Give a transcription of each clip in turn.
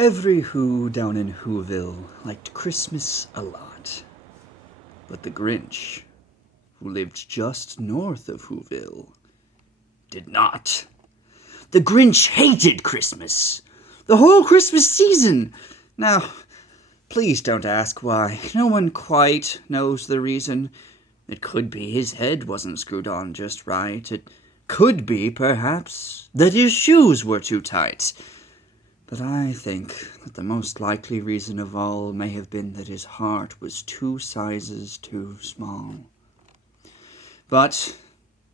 Every Who down in Whoville liked Christmas a lot. But the Grinch, who lived just north of Whoville, did not. The Grinch hated Christmas. The whole Christmas season. Now, please don't ask why. No one quite knows the reason. It could be his head wasn't screwed on just right. It could be, perhaps, that his shoes were too tight. But I think that the most likely reason of all may have been that his heart was 2 sizes too small. But,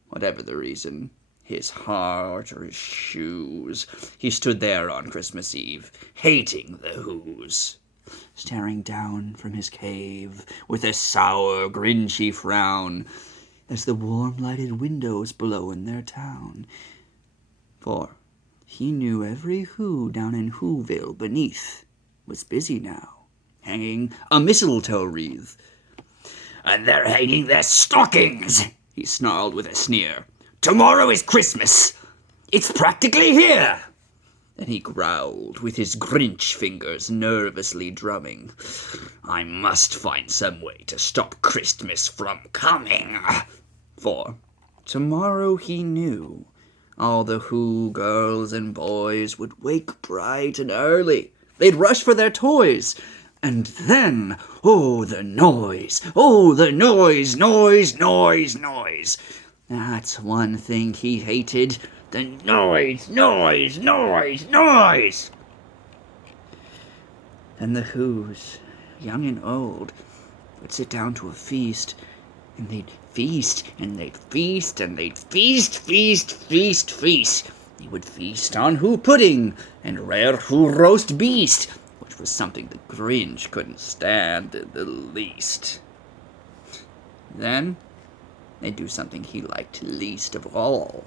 whatever the reason, his heart or his shoes, he stood there on Christmas Eve, hating the Whos, staring down from his cave with a sour, grinchy frown as the warm-lighted windows below in their town. For he knew every Who down in Whoville beneath was busy now, hanging a mistletoe wreath. "And they're hanging their stockings," he snarled with a sneer. "Tomorrow is Christmas. It's practically here." Then he growled, with his Grinch fingers nervously drumming. "I must find some way to stop Christmas from coming." For tomorrow, he knew, all the Who girls and boys would wake bright and early. They'd rush for their toys. And then, oh, the noise! Oh, the noise, noise, noise, noise! That's one thing he hated. The noise, noise, noise, noise! Then the Whos, young and old, would sit down to a feast, and they'd feast, and they'd feast, and they'd feast, feast, feast, feast. They would feast on Who pudding, and rare Who roast beast, which was something the Grinch couldn't stand in the least. Then they'd do something he liked least of all.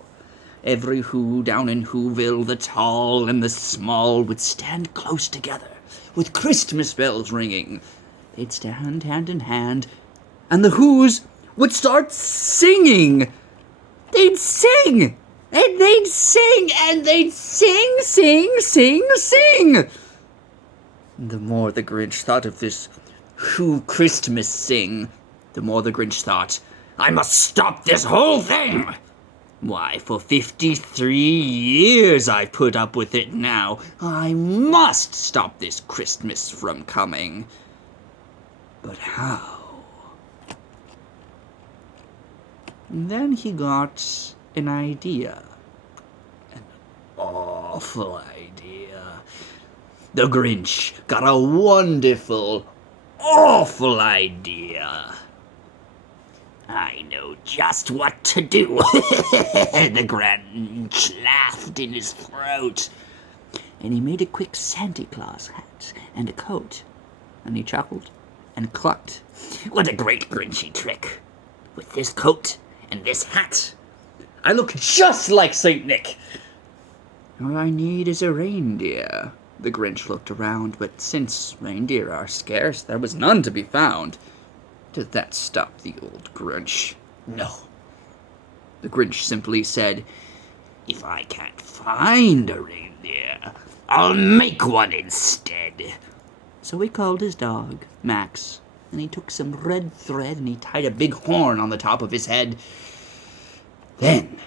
Every Who down in Whoville, the tall and the small, would stand close together, with Christmas bells ringing. They'd stand hand in hand, and the Whos would start singing. They'd sing, and they'd sing, and they'd sing, sing, sing, sing. The more the Grinch thought of this Who Christmas sing, the more the Grinch thought, "I must stop this whole thing! Why, for 53 years I've put up with it now. I must stop this Christmas from coming." But how? And then he got an idea. An awful idea. The Grinch got a wonderful, awful idea. "I know just what to do," the Grinch laughed in his throat. And he made a quick Santa Claus hat and a coat. And he chuckled and clucked. "What a great Grinchy trick! With this coat and this hat, I look just like St. Nick. All I need is a reindeer." The Grinch looked around, but since reindeer are scarce, there was none to be found. Did that stop the old Grinch? No. The Grinch simply said, "If I can't find a reindeer, I'll make one instead." So he called his dog, Max, and he took some red thread and he tied a big horn on the top of his head. Then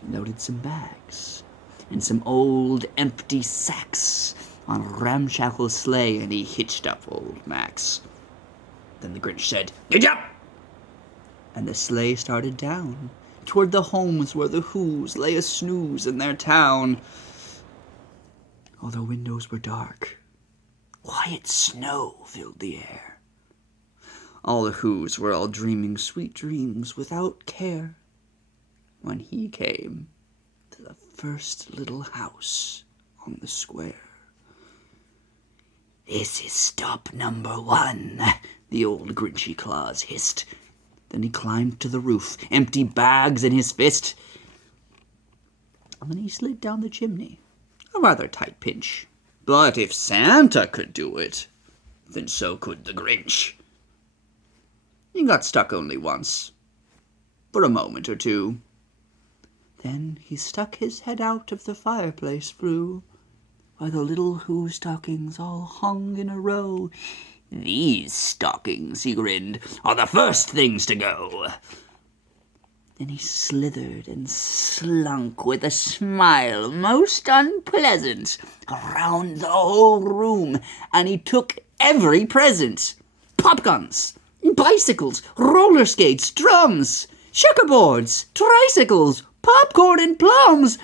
he loaded some bags and some old empty sacks on a ramshackle sleigh, and he hitched up old Max. Then the Grinch said, "Giddy-up!" And the sleigh started down, toward the homes where the Whos lay a snooze in their town. All the windows were dark. Quiet snow filled the air. All the Whos were all dreaming sweet dreams without care, when he came to the first little house on the square. "This is stop number 1, the old Grinchy Claus hissed. Then he climbed to the roof, empty bags in his fist. And then he slid down the chimney, a rather tight pinch. But if Santa could do it, then so could the Grinch. He got stuck only once, for a moment or two. Then he stuck his head out of the fireplace flue, while the little Who stockings all hung in a row. "These stockings," he grinned, "are the first things to go." Then he slithered and slunk with a smile most unpleasant around the whole room, and he took every present. Popguns, bicycles, roller skates, drums, checkerboards, tricycles, popcorn and plums,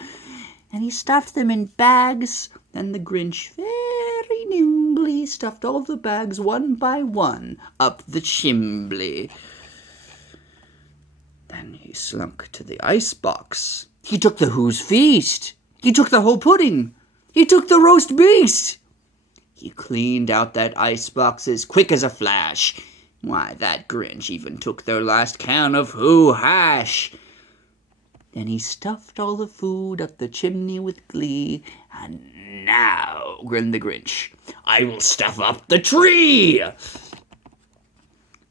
and he stuffed them in bags. Then the Grinch very nimbly stuffed all the bags one by one up the chimbley. Then he slunk to the icebox. He took the Who's feast. He took the whole pudding. He took the roast beast. He cleaned out that icebox as quick as a flash. Why, that Grinch even took their last can of Who hash. Then he stuffed all the food up the chimney with glee. "And now," grinned the Grinch, "I will stuff up the tree."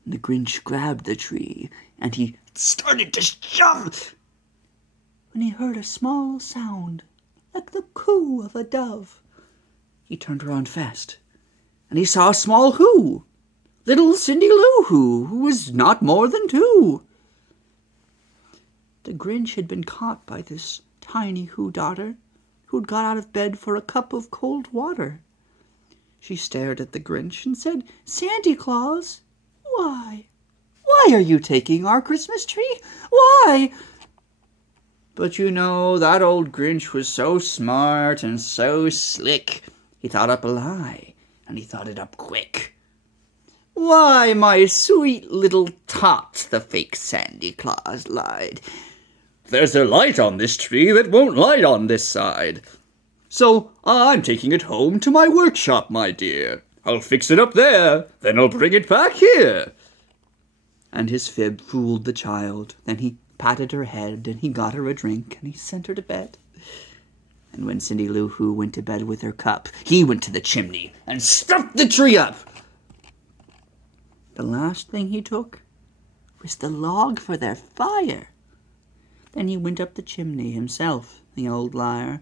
The Grinch grabbed the tree, and he started to shove, when he heard a small sound like the coo of a dove. He turned around fast, and he saw a small Who, little Cindy Lou Who was not more than 2. The Grinch had been caught by this tiny Who daughter, who'd got out of bed for a cup of cold water. She stared at the Grinch and said, "Santa Claus, why are you taking our Christmas tree? Why?" But you know, that old Grinch was so smart and so slick, he thought up a lie, and he thought it up quick. "Why, my sweet little tot," the fake Santa Claus lied, "there's a light on this tree that won't light on this side. So I'm taking it home to my workshop, my dear. I'll fix it up there, then I'll bring it back here." And his fib fooled the child. Then he patted her head, and he got her a drink, and he sent her to bed. And when Cindy Lou Who went to bed with her cup, he went to the chimney and stuffed the tree up. The last thing he took was the log for their fire. Then he went up the chimney himself, the old liar.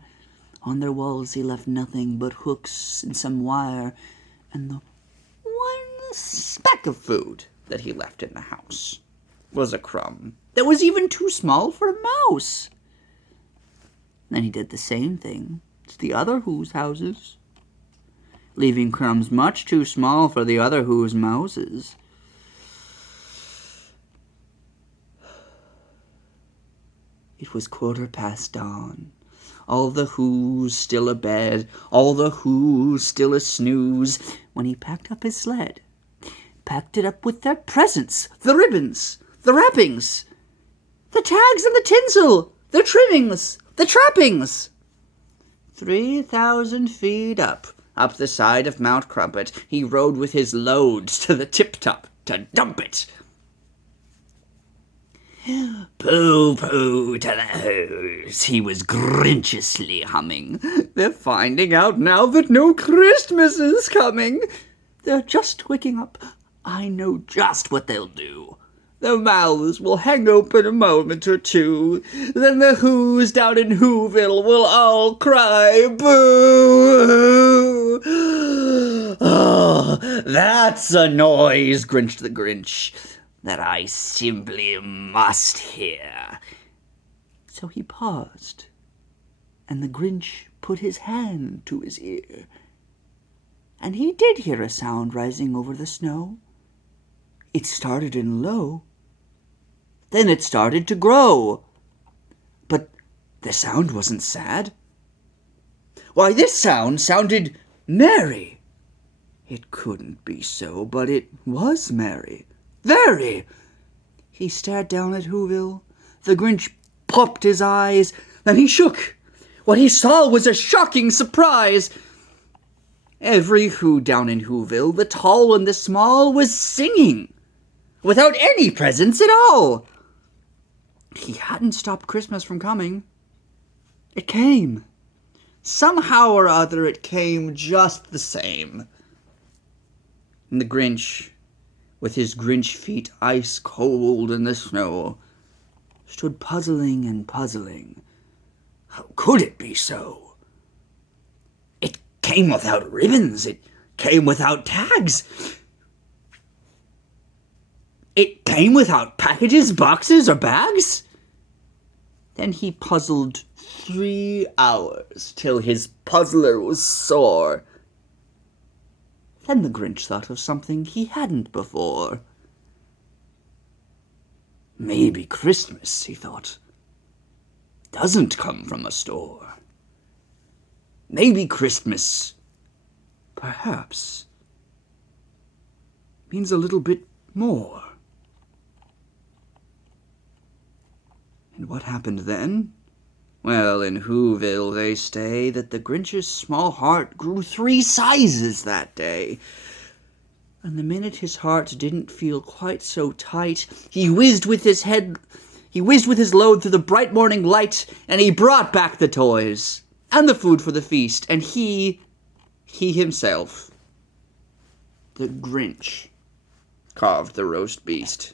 On their walls he left nothing but hooks and some wire, and the one speck of food that he left in the house was a crumb that was even too small for a mouse. Then he did the same thing to the other Who's houses, leaving crumbs much too small for the other Who's mouses. It was 1:15 dawn. All the Who's still abed, all the Who's still a snooze, when he packed up his sled. Packed it up with their presents, the ribbons, the wrappings, the tags and the tinsel, the trimmings, the trappings. 3,000 feet up the side of Mount Crumpet, he rode with his loads to the tip-top to dump it. "Pooh-pooh to the Who's," he was grinchiously humming. "They're finding out now that no Christmas is coming. They're just waking up. I know just what they'll do. Their mouths will hang open a moment or two. Then the Who's down in Whoville will all cry, 'Boo!'" "Oh, that's a noise," grinched the Grinch, "that I simply must hear." So he paused, and the Grinch put his hand to his ear, and he did hear a sound rising over the snow. It started in low, then it started to grow. But the sound wasn't sad. Why, this sound sounded merry. It couldn't be so, but it was merry. Very. He stared down at Whoville. The Grinch popped his eyes. Then he shook. What he saw was a shocking surprise. Every Who down in Whoville, the tall and the small, was singing, without any presents at all. He hadn't stopped Christmas from coming. It came. Somehow or other, it came just the same. And the Grinch, with his Grinch feet ice cold in the snow, stood puzzling and puzzling. How could it be so? It came without ribbons. It came without tags. It came without packages, boxes, or bags. Then he puzzled 3 hours till his puzzler was sore. Then the Grinch thought of something he hadn't before. Maybe Christmas, he thought, doesn't come from a store. Maybe Christmas, perhaps, means a little bit more. And what happened then? Well, in Whoville they say that the Grinch's small heart grew 3 sizes that day. And the minute his heart didn't feel quite so tight, he whizzed with his load through the bright morning light, and he brought back the toys and the food for the feast, and he himself, the Grinch, carved the roast beast.